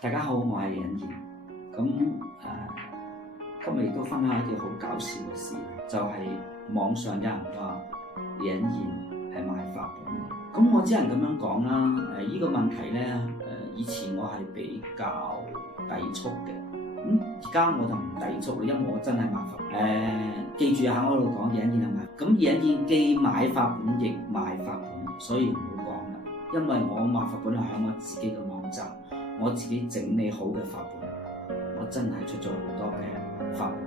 大家好，我係尹燕。今日亦都分享一件好搞笑嘅事，就係網上有人話尹燕係賣法本嘅。咁我只能咁樣講啦。呢個問題咧，以前我係比較抵觸嘅。而家我就唔抵觸啦，因為我真係賣法本。記住下我度講尹燕係賣。咁尹燕既買法本亦賣法本，所以唔好講啦。因為我賣法本係喺我自己嘅網站。我自己整理好嘅法本，我真係出咗好多嘅法本。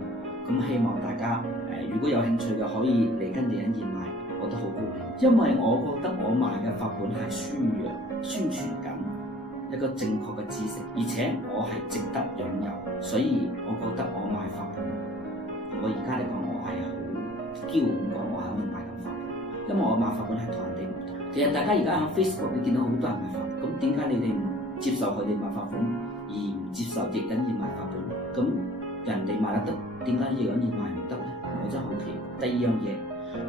咁希望大家如果有興趣嘅，可以嚟跟李欣燕買，我都好高興。因為我覺得我賣嘅法本係宣傳緊一個正確嘅知識，而且我係值得擁有，所以我覺得我賣法本，我而家嚟講我係好驕傲咁講，我係可以賣緊法本，因為我賣法本係同人哋唔同。其實大家而家喺 Facebook 你見到好多人賣法本，咁點解你哋唔接受佢哋賣法本，而唔接受易隱燕賣法本？咁人哋賣得得，點解易隱燕賣唔得咧？我真係好奇。第二樣嘢，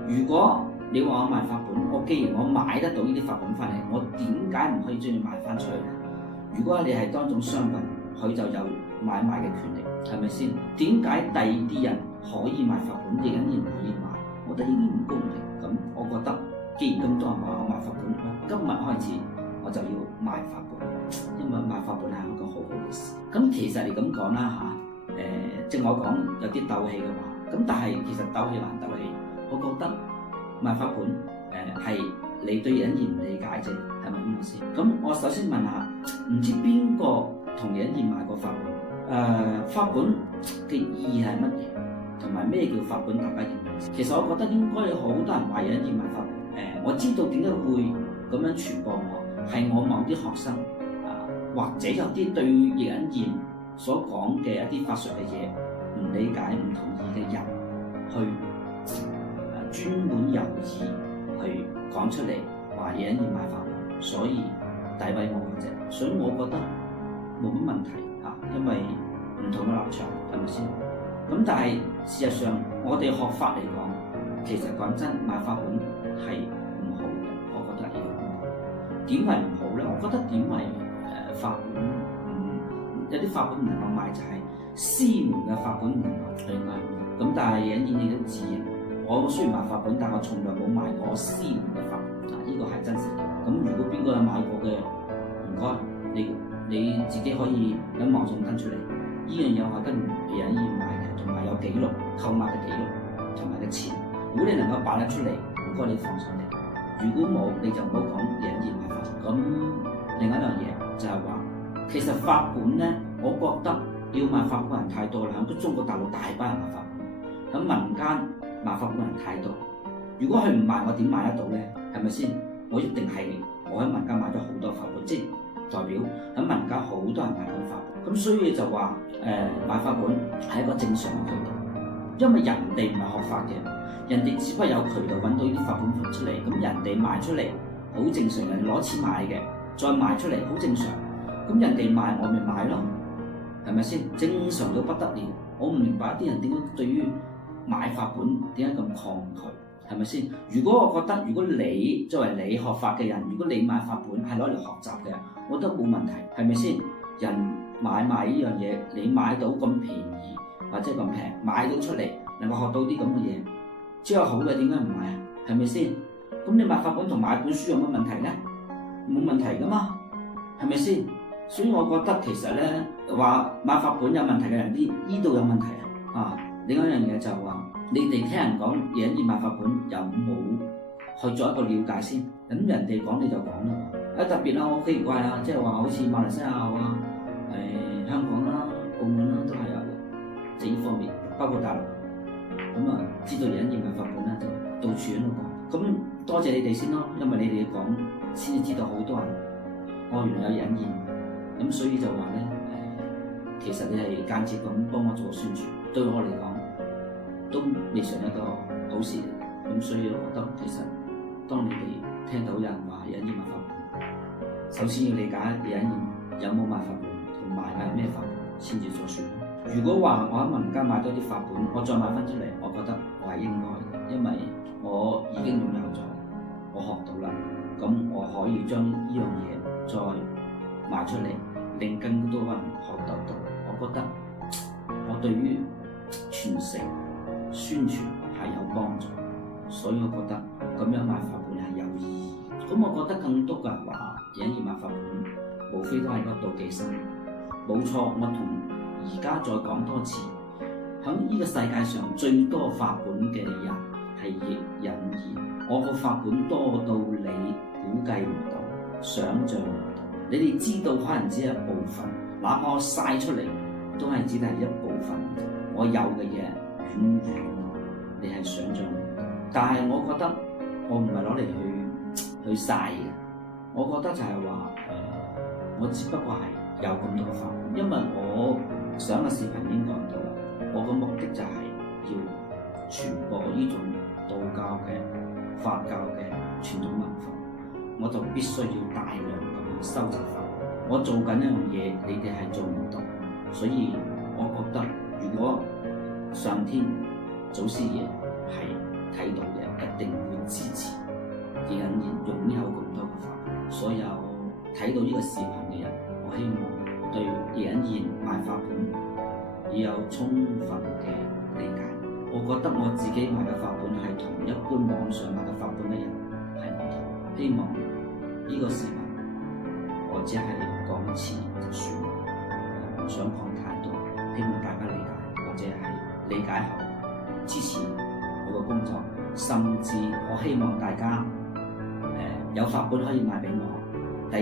如果你話我賣法本，我既然我買得到呢啲法本翻嚟，我點解唔可以將佢賣翻出去咧？如果你係當種商品，佢就有買賣嘅權利，係咪先？點解第二啲人可以賣法本，易隱燕唔可以賣？我覺得呢啲唔公平。咁我覺得，既然咁多人話我賣法本，我今日開始我就要賣法本。因為賣法本係一個好好嘅事。咁其實你咁講啦嚇，正我講有啲鬥氣嘅話，咁但係其實鬥氣還鬥氣，我覺得賣法本係你對隱燕唔理解啫，係咪咁意思？咁我首先問下，唔知邊個同隱燕賣過法本？法本嘅意義係乜嘢？同埋咩叫法本？大家認唔認識？其實我覺得應該有好多人話隱燕賣法本。我知道點解會咁樣傳播我，係我某啲學生。或者有啲對易隱燕所講嘅一啲法術嘅嘢唔理解、唔同意嘅人，去專門有意去講出嚟話易隱燕賣法本，所以詆毀我嘅啫。所以我覺得冇乜問題啊，因為唔同嘅立場係咪先？咁但係事實上，我哋學法嚟講，其實講真，賣法本係唔好嘅，我覺得係唔好。點為唔好咧？我覺得點為法本有啲法本唔能夠賣，就係私門嘅法本唔能夠賣。咁但係隱燕亦都自認，我雖然賣法本，但我從來冇賣過私門嘅法本。呢個係真實嘅。咁如果邊個有買過嘅，唔該，你自己可以喺網上登出嚟。呢樣嘢我係跟隱燕買嘅，同埋有記錄購買嘅記錄同埋嘅錢。如果你能夠擺得出嚟，唔該你放上嚟。如果冇，你就唔好講隱燕賣法本。咁另一樣嘢就係話，其實法本咧，我覺得要賣法本人太多啦。喺中國大陸大班人賣法本，喺民間賣法本人太多。如果佢唔賣，我點賣得到咧？係咪先？我一定係我喺民間買咗好多法本，即係代表喺民間好多人賣緊法本。咁所以就話賣法本係一個正常嘅渠道，因為人哋唔係學法嘅，人哋只不過有渠道揾到呢啲法本出嚟，咁人哋賣出嚟好正常，人哋攞錢買嘅。再賣出嚟好正常，咁人哋賣我咪買咯，係咪先？正常到不得了。我唔明白一啲人點解對於買法本點解咁抗拒，係咪先？如果我覺得，如果你作為你學法嘅人，如果你買法本係攞嚟學習嘅，我覺得冇問題，係咪先？人買賣呢樣嘢，你買到咁便宜或者咁平，買到出嚟能夠學到啲咁嘅嘢，只有好嘅，點解唔買啊？係咪先？咁你買法本同買本書有乜問題咧？冇問題噶嘛，係咪先？所以我覺得其實咧，話買法本有問題嘅人，呢度有問題啊！另一樣嘢就係話，你哋聽人講易隱燕賣法本，有冇去做一個了解先？咁人哋講你就講啦。特別啦，我好奇怪啦，即係話好似馬來西亞啊、香港啦、澳門啦都係有嘅，呢方面包括大陸。咁知道易隱燕賣法本咧，就到處喺度講。咁多謝你哋先咯，因為你哋講先至知道好多人，原來有隱燕，咁所以就話咧，其實你係間接咁幫我做宣傳，對我嚟講都未算一個好事。咁所以我覺得其實當你哋聽到有人話隱燕賣法本，首先要理解隱燕有冇賣法本，同埋係咩法本先至做算。如果話我喺民間買多啲法本，我再賣翻出嚟，我覺得我係應該嘅，因為我已經擁有咗，我學到啦，咁我可以將呢樣嘢再賣出嚟，令更多人學得到。我覺得我對於傳承宣傳係有幫助，所以我覺得咁樣賣法本係有意義。咁我覺得更多嘅人話影印賣法本，無非都係一個妒忌心。冇錯，我同而家再講多次，喺呢個世界上最多法本嘅人係印印。我個法本多到你估計唔到，想像唔到。你哋知道可能只係一部分，哪怕我曬出嚟都係只係一部分。我有嘅嘢遠遠你係想像唔到。但係我覺得我唔係攞嚟去曬嘅，我覺得就係話我只不過係有咁多嘅法本，因為我上個視頻已經講到啦，我個目的就係要傳播呢種道教嘅佛教嘅傳統文化，我就必須要大量咁樣收集法本。我做緊一樣嘢，你哋係做唔到，所以我覺得如果上天祖師爺係睇到嘅，一定會支持印印擁有咁多嘅法本。所有睇到呢個視頻嘅人，我希望對印印賣法本要有充分嘅理解。我覺得我自己賣嘅法本係同一般網上賣嘅法本嘅人係唔同。希望呢個視頻我只係講一次就算，唔想講太多。希望大家理解，或者係理解後支持我嘅工作。甚至我希望大家有法本可以賣俾我。第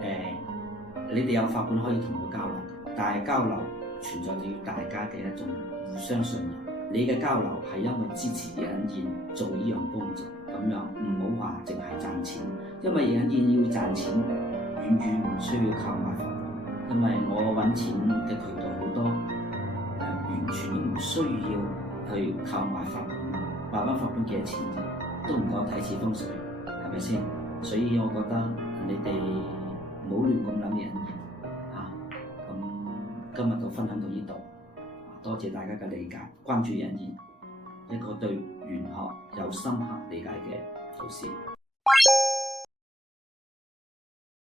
二，你哋有法本可以同我交流，但係交流存在住大家嘅一種互相信任。你嘅交流係因為支持印印做呢樣工作，咁樣唔好話淨係賺錢，因為印印要賺錢遠遠唔需要靠賣法本，因為我揾錢嘅渠道好多，完全唔需要去靠賣法本。賣翻法本幾多錢啫，都唔夠睇次風水，係咪先？所以我覺得你哋唔好亂咁諗印印嚇。咁今日就分享到呢度，多謝大家嘅理解，關注印印，一個對玄學有深刻理解嘅老師。